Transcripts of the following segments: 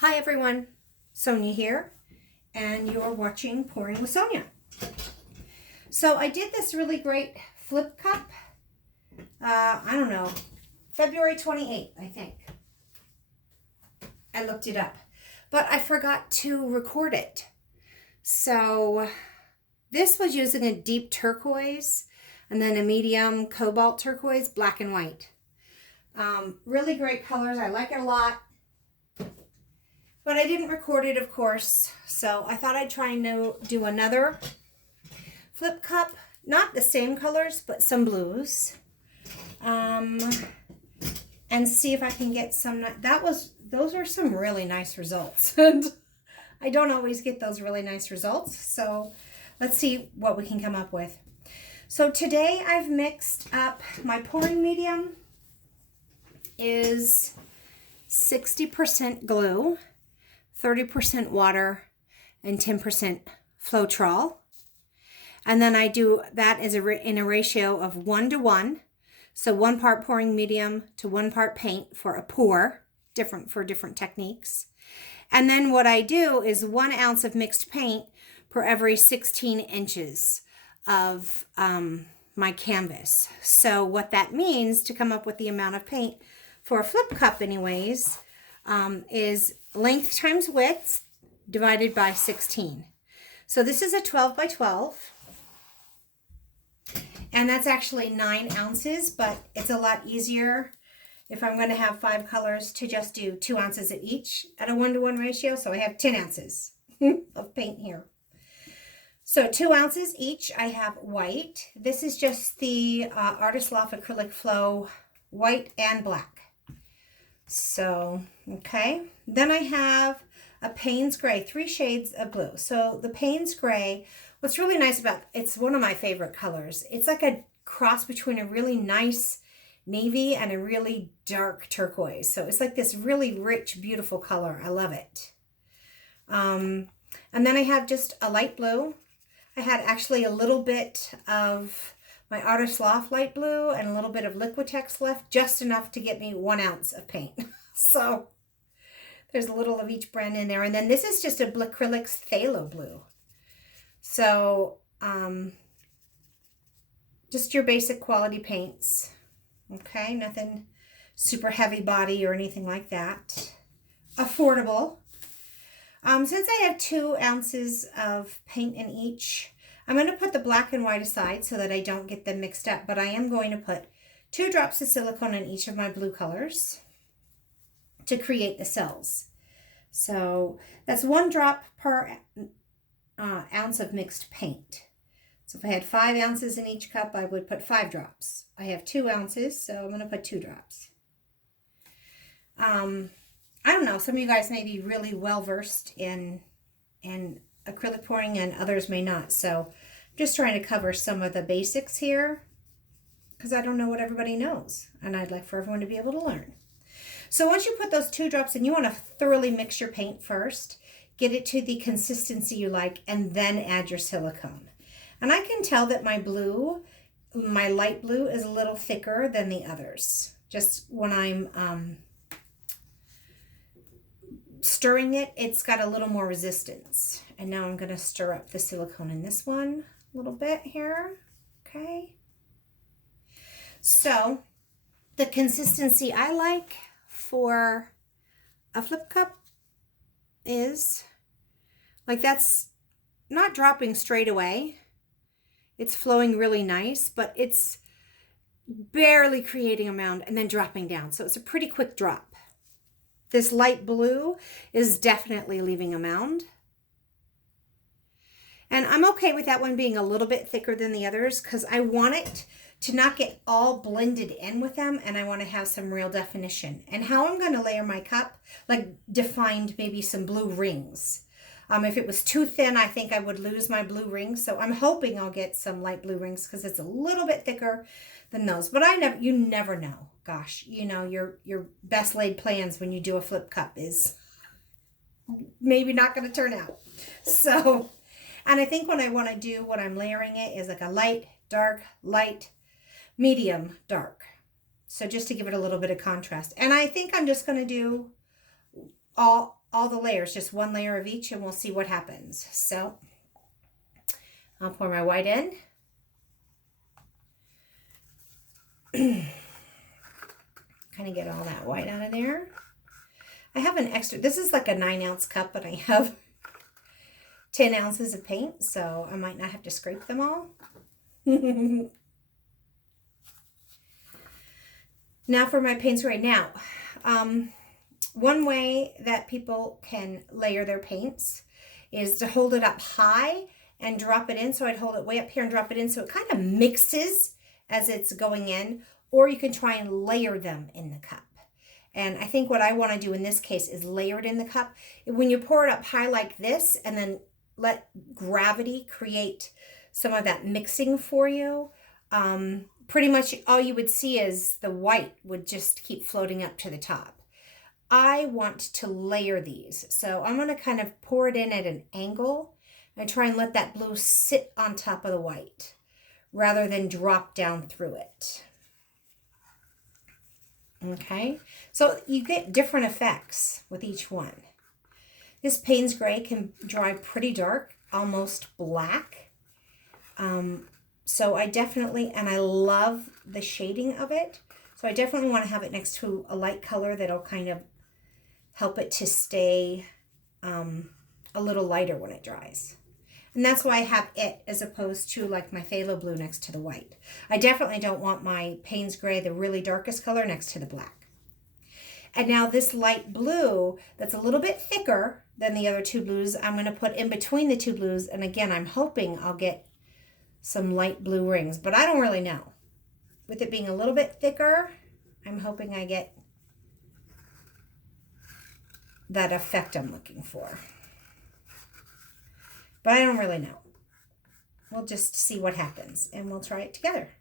Hi everyone, Sonia here, and you're watching Pouring with Sonia. So I did this really great flip cup, I don't know, February 28th, I think. I looked it up, but I forgot to record it. So this was using a deep turquoise and then a medium cobalt turquoise, black and white. Really great colors, I like it a lot. But I didn't record it, of course, so I thought I'd try and do another flip cup. Not the same colors, but some blues. And see if I can get some, those are some really nice results. And I don't always get those really nice results, so let's see what we can come up with. So today I've mixed up, my pouring medium is 60% glue, 30% water, and 10% Floetral. And then I do that in a ratio of 1:1. So 1 part pouring medium to 1 part paint for a pour, for different techniques. And then what I do is 1 ounce of mixed paint per every 16 inches of my canvas. So what that means to come up with the amount of paint for a flip cup anyways, is length times width divided by 16. So this is a 12 by 12. And that's actually 9 ounces, but it's a lot easier if I'm going to have 5 colors to just do 2 ounces at each at a 1:1 ratio. So I have 10 ounces of paint here. So 2 ounces each. I have white. This is just the Artist Loft Acrylic Flow white and black. So, okay. Then I have a Payne's Gray, 3 shades of blue. So the Payne's Gray, what's really nice about it's one of my favorite colors. It's like a cross between a really nice navy and a really dark turquoise. So it's like this really rich, beautiful color. I love it. And then I have just a light blue. I had actually a little bit of my Artist Loft light blue and a little bit of Liquitex left, just enough to get me 1 ounce of paint. So there's a little of each brand in there. And then this is just a Acrylics Phthalo blue. So just your basic quality paints. Okay, nothing super heavy body or anything like that. Affordable. Since I have 2 ounces of paint in each, I'm going to put the black and white aside so that I don't get them mixed up, but I am going to put 2 drops of silicone in each of my blue colors to create the cells. So that's 1 drop per ounce of mixed paint. So if I had 5 ounces in each cup, I would put 5 drops. I have 2 ounces, so I'm going to put 2 drops. I don't know, some of you guys may be really well versed in acrylic pouring and others may not. So I'm just trying to cover some of the basics here because I don't know what everybody knows and I'd like for everyone to be able to learn. So once you put those 2 drops in, you want to thoroughly mix your paint first, get it to the consistency you like, and then add your silicone. And I can tell that my blue, my light blue, is a little thicker than the others. Just when I'm stirring it, it's got a little more resistance. And now I'm going to stir up the silicone in this one a little bit here. Okay. So the consistency I like for a flip cup is like that's not dropping straight away. It's flowing really nice, but it's barely creating a mound and then dropping down. So it's a pretty quick drop. This light blue is definitely leaving a mound. And I'm okay with that one being a little bit thicker than the others because I want it to not get all blended in with them and I want to have some real definition. And how I'm going to layer my cup, like defined maybe some blue rings. If it was too thin, I think I would lose my blue rings. So I'm hoping I'll get some light blue rings because it's a little bit thicker than those. But you never know. Gosh, you know, your best laid plans when you do a flip cup is maybe not going to turn out. So, and I think when I want to do what I'm layering it is like a light, dark, light, medium, dark. So just to give it a little bit of contrast. And I think I'm just going to do all the layers, just one layer of each, and we'll see what happens. So I'll pour my white in. Kind of get all that white out of there. I have an extra, this is like a 9-ounce cup, but I have 10 ounces of paint, so I might not have to scrape them all. Now for my paint spray. Now, one way that people can layer their paints is to hold it up high and drop it in. So I'd hold it way up here and drop it in so it kind of mixes as it's going in, or you can try and layer them in the cup. And I think what I want to do in this case is layer it in the cup. When you pour it up high like this and then let gravity create some of that mixing for you, pretty much all you would see is the white would just keep floating up to the top. I want to layer these. So I'm going to kind of pour it in at an angle and try and let that blue sit on top of the white rather than drop down through it. Okay, so you get different effects with each one. This Payne's Gray can dry pretty dark, almost black. So I definitely, and I love the shading of it. So I definitely want to have it next to a light color that'll kind of help it to stay a little lighter when it dries. And that's why I have it as opposed to like my phthalo blue next to the white. I definitely don't want my Payne's Gray, the really darkest color, next to the black. And now this light blue that's a little bit thicker than the other two blues, I'm going to put in between the two blues. And again, I'm hoping I'll get some light blue rings, but I don't really know. With it being a little bit thicker, I'm hoping I get that effect I'm looking for. But I don't really know. We'll just see what happens and we'll try it together.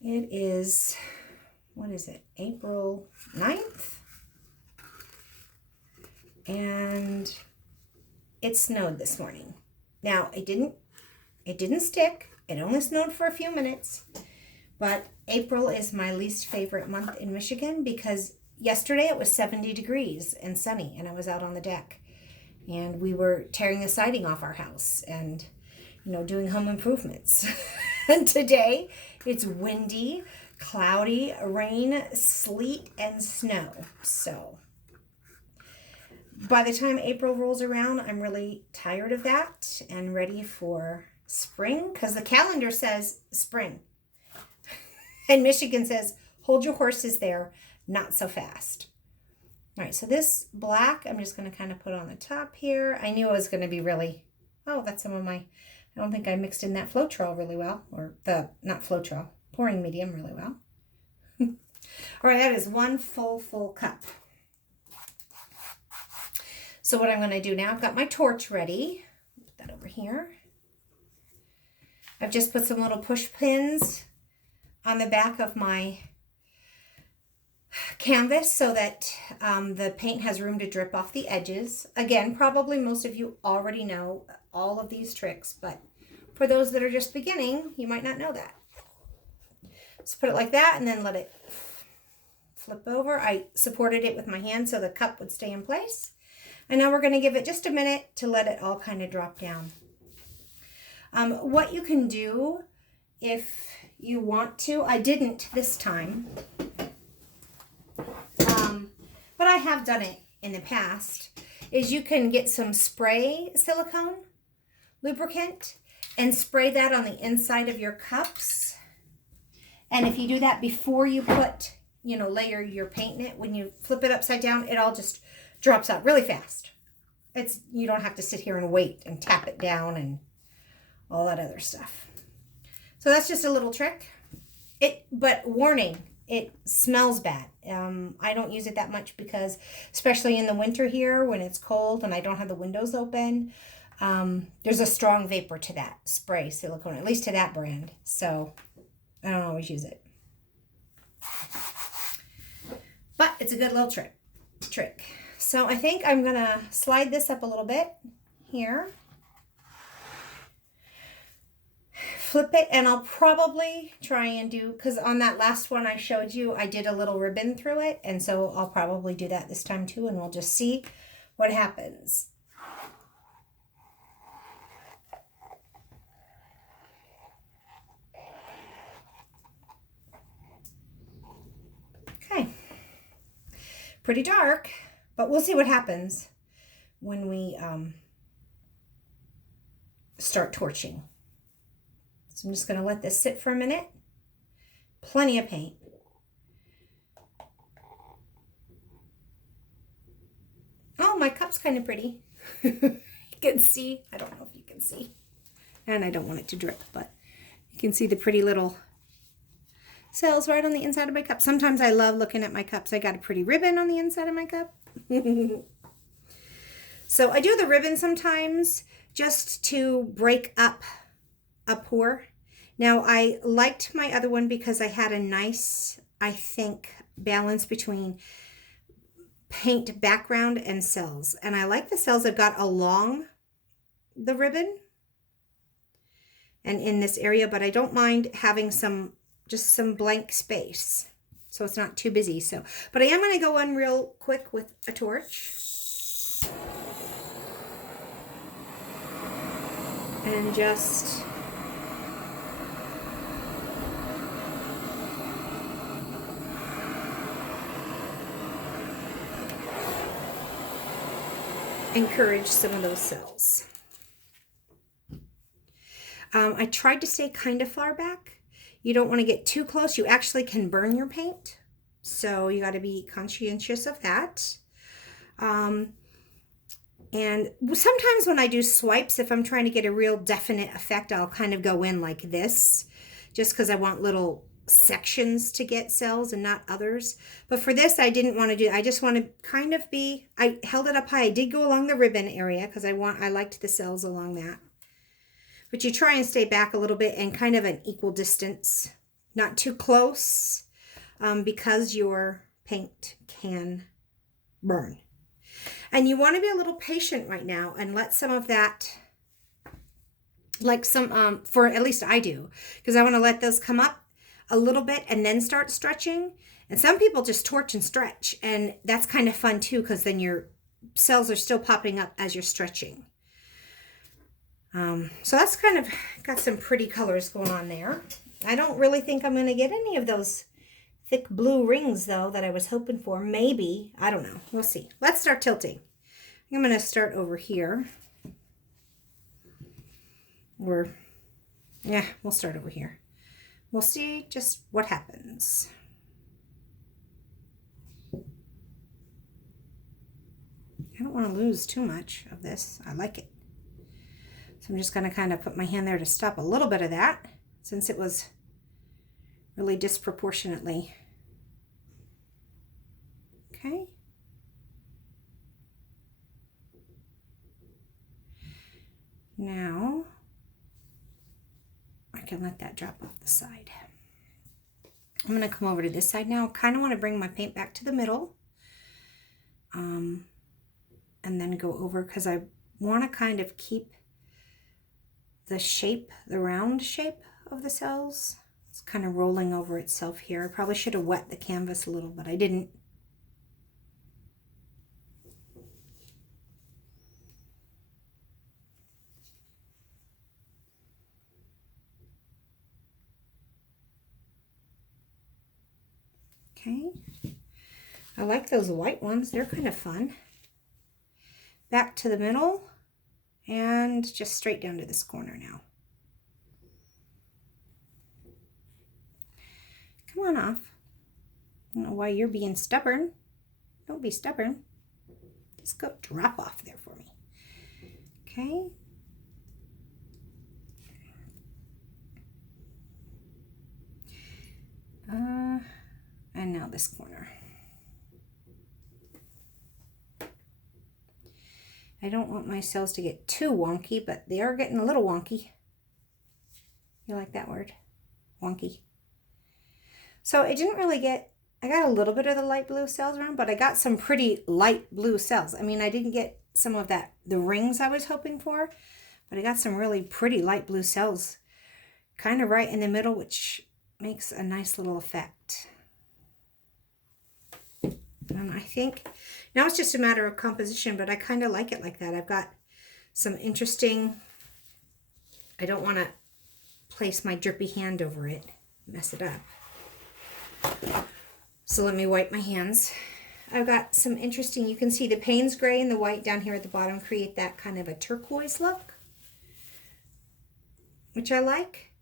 It is, what is it, April 9th? And it snowed this morning. Now, it didn't stick. It only snowed for a few minutes. But April is my least favorite month in Michigan because yesterday it was 70 degrees and sunny and I was out on the deck. And we were tearing the siding off our house and, doing home improvements. And today it's windy, cloudy, rain, sleet, and snow. So by the time April rolls around, I'm really tired of that and ready for spring because the calendar says spring. And Michigan says, hold your horses there, not so fast. All right, so this black, I'm just going to kind of put on the top here. I knew it was going to be really, that's some of my, I don't think I mixed in that Floetral really well, or not Floetral, pouring medium really well. All right, that is one full cup. So what I'm going to do now, I've got my torch ready. Put that over here. I've just put some little push pins on the back of my canvas so that the paint has room to drip off the edges. Again, probably most of you already know all of these tricks, but for those that are just beginning, you might not know that. Just put it like that and then let it flip over. I supported it with my hand so the cup would stay in place. And now we're going to give it just a minute to let it all kind of drop down. What you can do if you want to, I didn't this time, but I have done it in the past, is you can get some spray silicone lubricant and spray that on the inside of your cups. And if you do that before you put, layer your paint in it, when you flip it upside down, it all just drops out really fast. You don't have to sit here and wait and tap it down and all that other stuff. So that's just a little trick. But warning, it smells bad. I don't use it that much because, especially in the winter here when it's cold and I don't have the windows open, there's a strong vapor to that spray silicone, at least to that brand. So I don't always use it. But it's a good little trick. So I think I'm going to slide this up a little bit here. flip it, and I'll probably try and do, because on that last one I showed you, I did a little ribbon through it, and so I'll probably do that this time too, and we'll just see what happens. Okay, pretty dark, but we'll see what happens when we start torching. So I'm just going to let this sit for a minute. Plenty of paint. Oh, my cup's kind of pretty. You can see, I don't know if you can see, and I don't want it to drip, but you can see the pretty little cells right on the inside of my cup. Sometimes I love looking at my cups. I got a pretty ribbon on the inside of my cup. So I do the ribbon sometimes just to break up a pour. Now I liked my other one because I had a nice, I think, balance between paint background and cells. And I like the cells I've got along the ribbon and in this area, but I don't mind having just some blank space so it's not too busy. So, but I am going to go on real quick with a torch and just encourage some of those cells. I tried to stay kind of far back. You don't want to get too close. You actually can burn your paint, so you got to be conscientious of that. And sometimes when I do swipes, if I'm trying to get a real definite effect, I'll kind of go in like this, just because I want little sections to get cells and not others. But for this, I didn't want to do, I just want to kind of be, I held it up high. I did go along the ribbon area because I liked the cells along that. But you try and stay back a little bit and kind of an equal distance, not too close, because your paint can burn. And you want to be a little patient right now and let some of that, like some, for at least I do, because I want to let those come up a little bit and then start stretching. And some people just torch and stretch, and that's kind of fun too, because then your cells are still popping up as you're stretching. So that's kind of got some pretty colors going on there. I don't really think I'm going to get any of those thick blue rings though that I was hoping for. Maybe, I don't know. We'll see. Let's start tilting. I'm going to start over here. Or, yeah, we'll start over here. We'll see just what happens. I don't want to lose too much of this. I like it. So I'm just going to kind of put my hand there to stop a little bit of that, since it was really disproportionately. Okay. Now I can let that drop off the side. I'm going to come over to this side now. Kind of want to bring my paint back to the middle. And then go over, because I want to kind of keep the shape, the round shape of the cells. It's kind of rolling over itself here. I probably should have wet the canvas a little, but I didn't. Okay. I like those white ones. They're kind of fun. Back to the middle. And just straight down to this corner now. Come on off. I don't know why you're being stubborn. Don't be stubborn. Just go drop off there for me. Okay. And now this corner. I don't want my cells to get too wonky, but they are getting a little wonky. You like that word? Wonky. So I didn't really get, I got a little bit of the light blue cells around, but I got some pretty light blue cells. I mean, I didn't get some of that, the rings I was hoping for, but I got some really pretty light blue cells kind of right in the middle, which makes a nice little effect. And I think now it's just a matter of composition, but I kind of like it like that. I've got some interesting, I don't want to place my drippy hand over it, mess it up. So let me wipe my hands. I've got some interesting, you can see the Payne's gray and the white down here at the bottom create that kind of a turquoise look, which I like.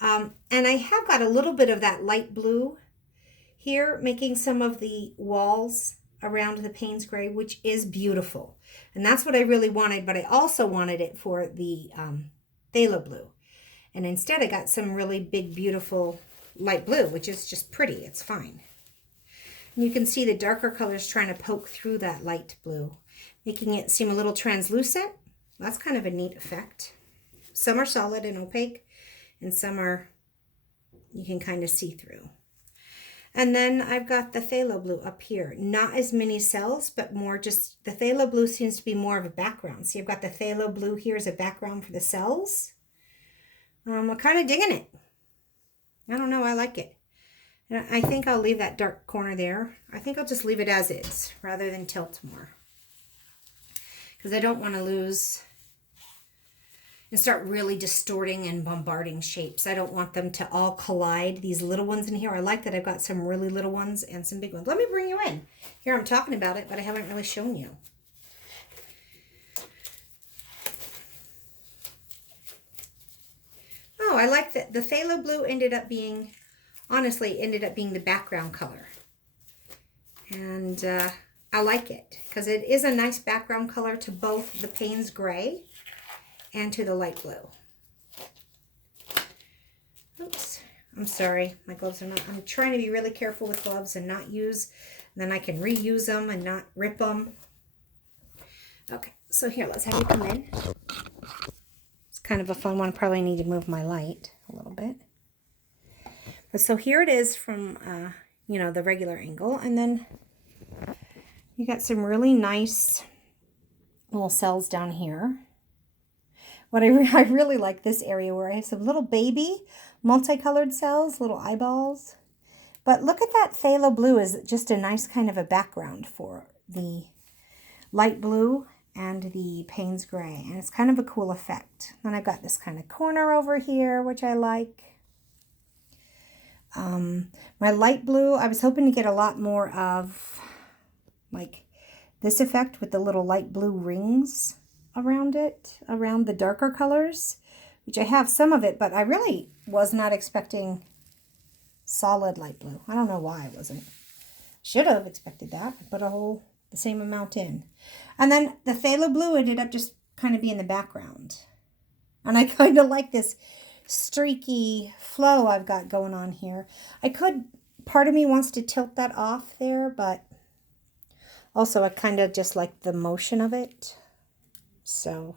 And I have got a little bit of that light blue here, making some of the walls around the Payne's gray, which is beautiful. And that's what I really wanted, but I also wanted it for the phthalo blue. And instead I got some really big, beautiful light blue, which is just pretty. It's fine. And you can see the darker colors trying to poke through that light blue, making it seem a little translucent. That's kind of a neat effect. Some are solid and opaque, and some are, you can kind of see through. And then I've got the phthalo blue up here. Not as many cells, but more just, the phthalo blue seems to be more of a background. See, I've got the phthalo blue here as a background for the cells. I'm kind of digging it. I don't know, I like it. And I think I'll leave that dark corner there. I think I'll just leave it as is rather than tilt more. Because I don't want to lose and start really distorting and bombarding shapes. I don't want them to all collide, these little ones in here. I like that I've got some really little ones and some big ones. Let me bring you in. Here I'm talking about it, but I haven't really shown you. Oh, I like that the phthalo blue honestly ended up being the background color. And I like it because it is a nice background color to both the Payne's gray and to the light blue. Oops, I'm sorry, my gloves are not, I'm trying to be really careful with gloves and not use, and then I can reuse them and not rip them. Okay, so here, let's have you come in. It's kind of a fun one. Probably need to move my light a little bit. But so here it is from, you know, the regular angle, and then you got some really nice little cells down here. What I really like this area where I have some little baby multicolored cells, little eyeballs. But look at that phthalo blue is just a nice kind of a background for the light blue and the Payne's gray. And it's kind of a cool effect. Then I've got this kind of corner over here, which I like. My light blue, I was hoping to get a lot more of like this effect with the little light blue rings around it, around the darker colors, which I have some of it, but I really was not expecting solid light blue. I don't know why I wasn't. Should have expected that, but the same amount in. And then the phthalo blue ended up just kind of being the background. And I kind of like this streaky flow I've got going on here. Part of me wants to tilt that off there, but also I kind of just like the motion of it. So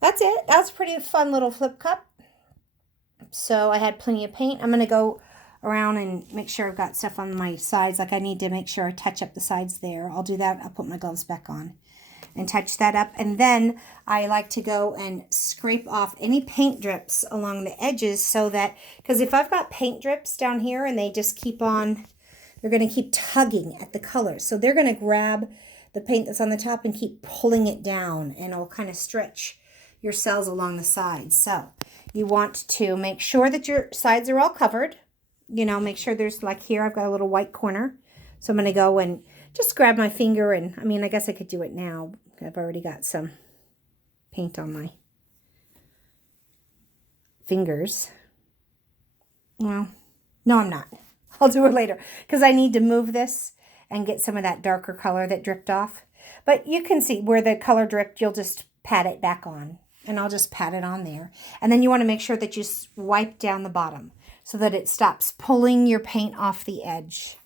that's it. That's a pretty fun little flip cup. So I had plenty of paint. I'm going to go around and make sure I've got stuff on my sides. Like I need to make sure I touch up the sides there. I'll do that. I'll put my gloves back on and touch that up. And then I like to go and scrape off any paint drips along the edges so that, because if I've got paint drips down here and they just keep on, they're going to keep tugging at the colors. So they're going to grab the paint that's on the top and keep pulling it down, and it'll kind of stretch your cells along the sides. So you want to make sure that your sides are all covered. You know, make sure there's, like here, I've got a little white corner. So I'm going to go and just grab my finger and, I mean, I guess I could do it now. I've already got some paint on my fingers. Well, no, I'm not. I'll do it later because I need to move this and get some of that darker color that dripped off. But you can see where the color dripped, you'll just pat it back on. And I'll just pat it on there. And then you want to make sure that you wipe down the bottom so that it stops pulling your paint off the edge.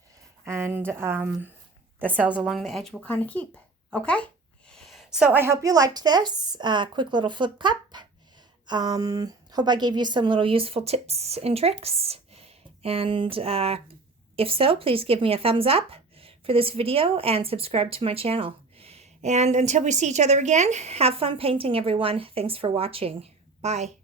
And the cells along the edge will kind of keep. Okay? So I hope you liked this quick little flip cup. Hope I gave you some little useful tips and tricks. And if so, please give me a thumbs up for this video and subscribe to my channel. And until we see each other again, have fun painting, everyone. Thanks for watching. Bye.